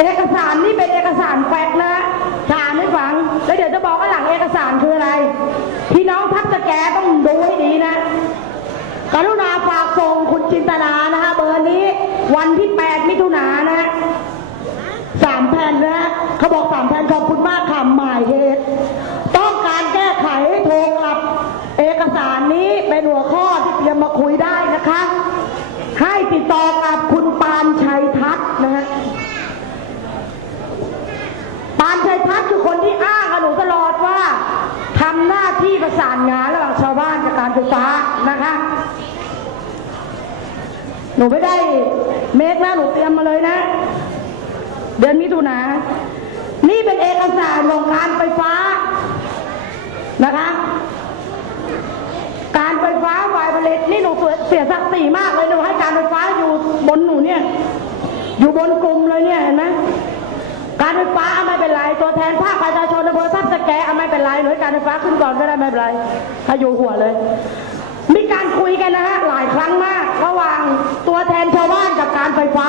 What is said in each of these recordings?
เอกสารนี่เป็นเอกสารแฟกนะจะอ่านให้ฟัง แล้วเดี๋ยวจะบอกว่าหลังเอกสารคืออะไร พี่น้องทับสแกต้องดูให้ดีนะกรุณาฝากส่งคุณจินตนานะฮะเบอร์นี้วันที่ 8 มิถุนายนนะสามแผ่นนะฮะเขาบอกสามแผ่นขอบคุณมากค่ะหมายเหตุต้องการแก้ไขให้โทรกลับ เอกสารนี้เป็นหัวข้อที่เตรียมมาคุยได้นะคะ ให้ติดต่อกับคุณปานชัยทัศน์นะฮะ ปานชัยทัศน์คือคนที่อ้างกับหนูตลอดว่าทำหน้าที่ ประสานงานระหว่างชาวบ้านกับการไฟฟ้านะคะ หนูไม่ได้เมคนะหนูเตรียมมาเลยนะ เดือนมิถุนานี่เป็นเอกสารของการไฟฟ้านะคะ การไฟฟ้าฝ่ายผลิตนี่หนูเสียศักดิ์ศรีมากเลยหนูให้การไฟฟ้าอยู่บนหนูเนี่ย อยู่บนกลุ่มเลยเนี่ยเห็นไหม การไฟฟ้าไม่เป็นไร ตัวแทนภาคประชาชนอำเภอทับสแกไม่เป็นไรหน่วยการไฟฟ้าขึ้นก่อนก็ได้ไม่เป็นไรถ้าอยู่หัวเลย มีการคุยกันนะฮะหลายครั้งมาก ระหว่างตัวแทนชาวบ้านกับการไฟฟ้า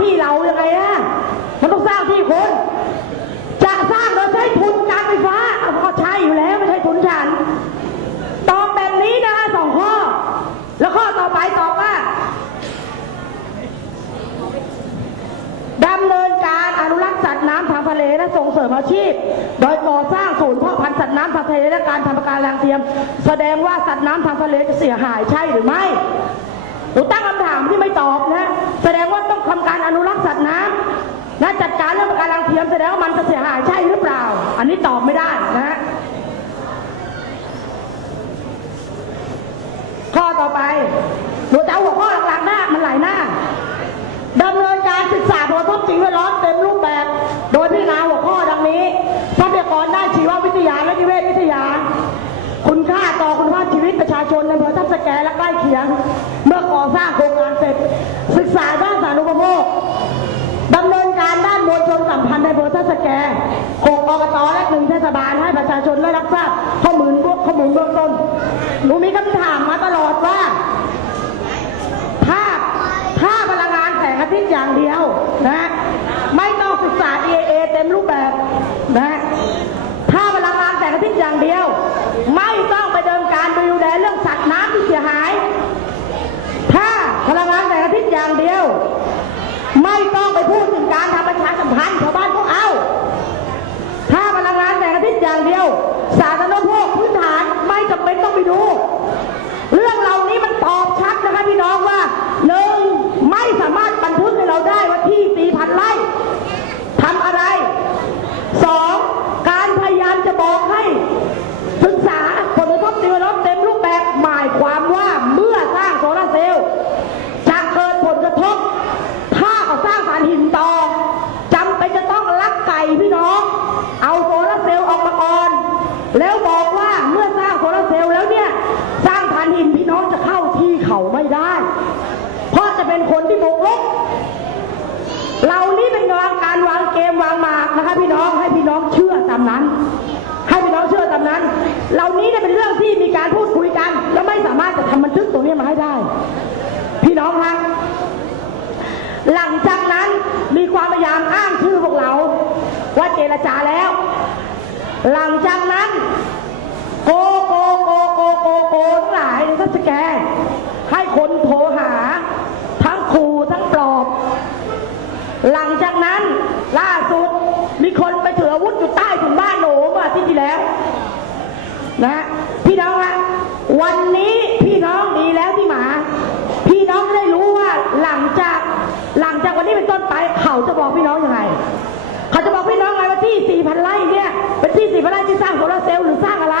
ที่เรายังไงอะมันต้องสร้างที่คน จะสร้างโดยใช้ทุนการไฟฟ้าอะก็ใช่อยู่แล้วไม่ใช่ทุนฉันตอบแบบนี้นะคะสองข้อ แล้วข้อต่อไปตอบว่าดำเนินการอนุรักษ์สัตว์น้ำทางทะเลและส่งเสริมอาชีพ โดยก่อสร้างศูนย์เพาะพันธุ์สัตว์น้ำทางทะเลและการทำประการังเทียม แสดงว่าสัตว์น้ำทางทะเลจะเสียหายใช่หรือไม่ กูตั้งคำถามที่ไม่ตอบนะ แสดงว่าต้องทำการอนุรักษ์สัตว์น้ำนะจัดการเรื่องประการังเทียมแสดงว่ามันจะเสียหายใช่หรือเปล่า อันนี้ตอบไม่ได้นะข้อต่อไปหนูจะเอาหัวข้อ ชีวิตประชาชนในอำเภอทับสแกและใกล้เคียง เมื่อก่อสร้างโครงการเสร็จ ศึกษาด้านสาธารณูปโภคดำเนินการด้านมวลชนสัมพันธ์ในอำเภอทับสแกหกอบตและหนึ่งเทศบาลให้ประชาชนได้รับทราบข้อมูลข้อมูลเบื้องต้นหนูมีคำถามมาตลอดว่า ถ้าถ้าพลังงานแสงอาทิตย์อย่างเดียวนะไม่ต้องศึกษา EAA เต็มรูปแบบนะถ้าพลังงานแสงอาทิตย์อย่างเดียว ไม่ต้องไปเดินการไปดูแลเรื่องสัตว์น้ำที่เสียหาย ถ้าพลังงานแสงอาทิตย์อย่างเดียว ไม่ต้องไปพูดถึงการทำ ประชาสัมพันธ์ชาวบ้านก็เอา ถ้าพลังงานแสงอาทิตย์อย่างเดียว สาธารณูปโภคพื้นฐานไม่จำเป็นต้องไปดู เรื่องเหล่านี้มันตอบชัดนะคะพี่น้องว่าหนึ่งไม่สามารถบันทึกให้เราได้ว่าที่สี่พันไร่ทำอะไรสองการพยายามจะบอกให้ ศึกษาผลกระทบสิ่งแวดล้อมเต็มรูปแบบหมายความว่าเมื่อสร้างโซลาร์เซลล์จะเกิดผลกระทบ แล้วบอกว่าเมื่อสร้างโซลาร์เซลล์แล้วเนี่ย สร้างฐานหินพี่น้องจะเข้าที่เขาไม่ได้ เพราะจะเป็นคนที่บุกรุกเรานี่เป็นวางการวางเกมวางหมากนะคะพี่น้องให้พี่น้องเชื่อตามนั้น ให้พี่น้องเชื่อตามนั้น เหล่านี้เนี่ยเป็นเรื่องที่มีการพูดคุยกัน และไม่สามารถจะทำบันทึกตรงนี้มาให้ได้ พี่น้องคะหลังจากนั้นมีความพยายามอ้างชื่อพวกเรา ว่าเจรจาแล้ว หลังจากนั้น โกโกโกโกโกโกทั้งหลายในทัศแกให้คนโทรหา ทั้งครูทั้งปลอบ หลังจากนั้นล่าสุดมีคนไปถืออาวุธอยู่ใต้ถุนบ้านหนูเมื่ออาทิตย์ที่แล้วนะพี่น้องอะวันนี้พี่น้องดีแล้วที่หมา พี่น้องได้รู้ว่าหลังจากหลังจากวันนี้เป็นต้นไปเขาจะบอกพี่น้องยังไง เขาจะบอกพี่น้องไง ว่าที่4,000ไร่เนี่ย เป็นที่4,000ไร่ที่สร้างโซลาเซลล์หรือสร้างอะไร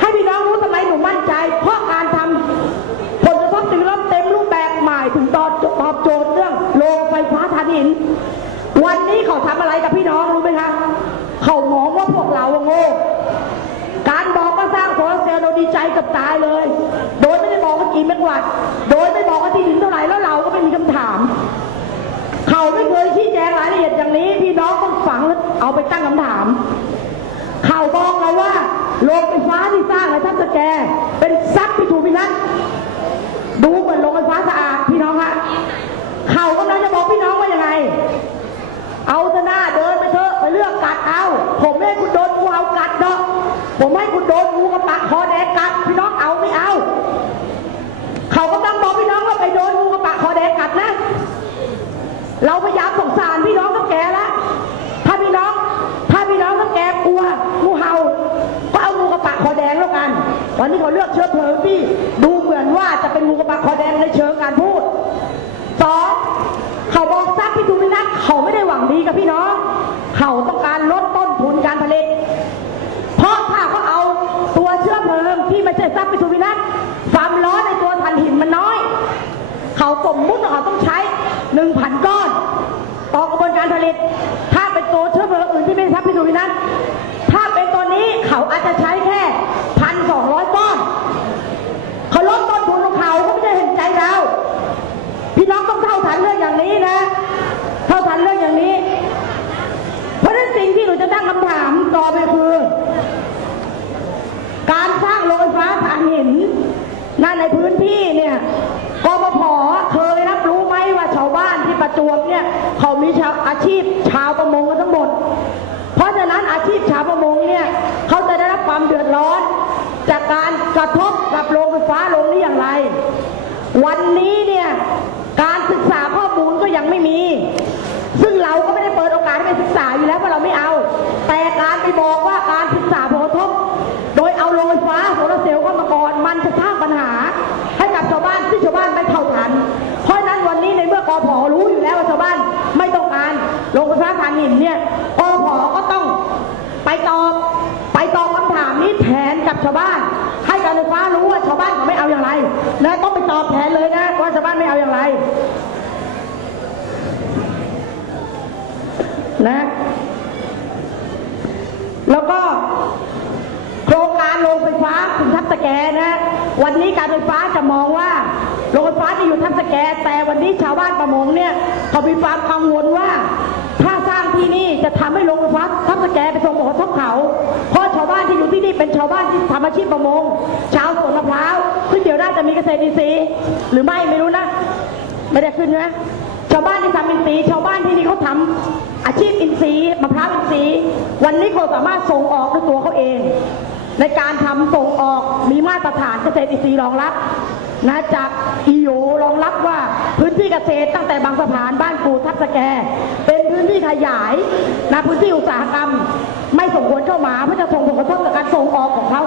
ให้พี่น้องรู้ทำไมหนูมั่นใจ เพราะการทำผลกระทบสิ่งแวดล้อมเต็มรูปแบบใหมายถึงตอบตอบโจทย์เรื่องโรงไฟฟ้าถ่านหิน วันนี้เขาทำอะไรกับพี่น้องรู้ไหมคะเขามองว่าพวกเราโง่การบอกว่าสร้างโซลาเซลล์เราดีใจกับตายเลย โดยไม่ได้บอกว่ากี่เมกะวัตต์โดยไม่บอกว่าที่ดินเท่าไหร่แล้วเราก็ไม่มีคำถาม เขาไม่เคยชี้แจงรายละเอียดอย่างนี้พี่น้องต้องฟังแล้ว เอาไปตั้งคำถามเขาบอกเราว่าโรงไฟฟ้าที่สร้างในทับสแก เป็นทรัพย์ที่ถูกพินัทดูเหมือนโรงไฟฟ้าสะอาดพี่น้องฮะเขากำลังจะบอกพี่น้องว่ายังไง เอาเถอะหน้าเดินไปเถอะไปเลือกกัดเอา ผมไม่ให้คุณโดนงูเอากัดเนาะผมให้คุณโดนงูกระปากคอแดงกัด พี่น้องเอาไม่เอา เขาต้องการลดต้นทุนการผลิต เพราะถ้าเขาเอาตัวเชื้อเพลิงที่ไม่ใช่ทรัพย์พิทูลพินัทความร้อนในตัวถ่านหินมันน้อย เขาสมมุติว่าเขาต้องใช้หนึ่งพันก้อน ต่อกระบวนการผลิต ถ้าเป็นตัวเชื้อเพลิงอื่นที่ไม่ใช่ทรัพย์พิทูลพินัทถ้าเป็นตัวนี้เขาอาจจะใช้แค่พันสองร้อยก้อน เขาลดต้นทุนของเขาเขาไม่ได้เห็นใจเรา พี่น้องต้องเท่าทันเรื่องอย่างนี้นะ เท่าทันเรื่องอย่างนี้ เพราะฉะนั้นสิ่งที่หนูจะตั้งคำถามต่อไปคือ การสร้างโรงไฟฟ้าถ่านหินนั่น ในพื้นที่เนี่ยกบพเคยรับรู้ไหมว่าชาวบ้านที่ประจวบเนี่ยเขามีชาวอาชีพชาวประมงกันทั้งหมด เพราะฉะนั้นอาชีพชาวประมงเนี่ยเขาจะได้รับความเดือดร้อน จากการกระทบกับโรงไฟฟ้าโรงนี้อย่างไร วันนี้ มิ่นเนี่ยกอพอก็ต้องไปตอบ ไปตอบคำถามนี้แทนกับชาวบ้าน ให้การไฟฟ้ารู้ว่าชาวบ้านเขาไม่เอาอย่างไรนะต้องไปตอบแทนเลยนะว่าชาวบ้านไม่เอาอย่างไรนะแล้วก็โครงการโรงไฟฟ้าคุณทับสแกนะวันนี้การไฟฟ้าจะมองว่าโรงไฟฟ้าจะอยู่ทับสแกแต่วันนี้ชาวบ้านประมงเนี่ยเขามีความกังวลว่า อาชีพประมง ชาวสวนมะพร้าวซึ่งเดี๋ยวน่าจะมีเกษตรอินทรีย์หรือไม่ไม่รู้นะ ไม่ได้ขึ้นใช่ไหมชาวบ้านที่ทำอินทรีย์ชาวบ้านที่นี่เขาทำอาชีพอินทรีย์มะพร้าวอินทรีย์วันนี้เขาสามารถส่งออกด้วยตัวเขาเอง ในการทำส่งออกมีมาตรฐานเกษตรอินทรีย์รองรับนะจากอีโรองรับว่าพื้นที่เกษตรตั้งแต่บางสะพานบ้านกูทับสแก เป็นพื้นที่ขยายนะพื้นที่อุตสาหกรรม ไม่สมควรเข้ามาเพื่อจะส่งผลกระทบกับการส่งออกของเขา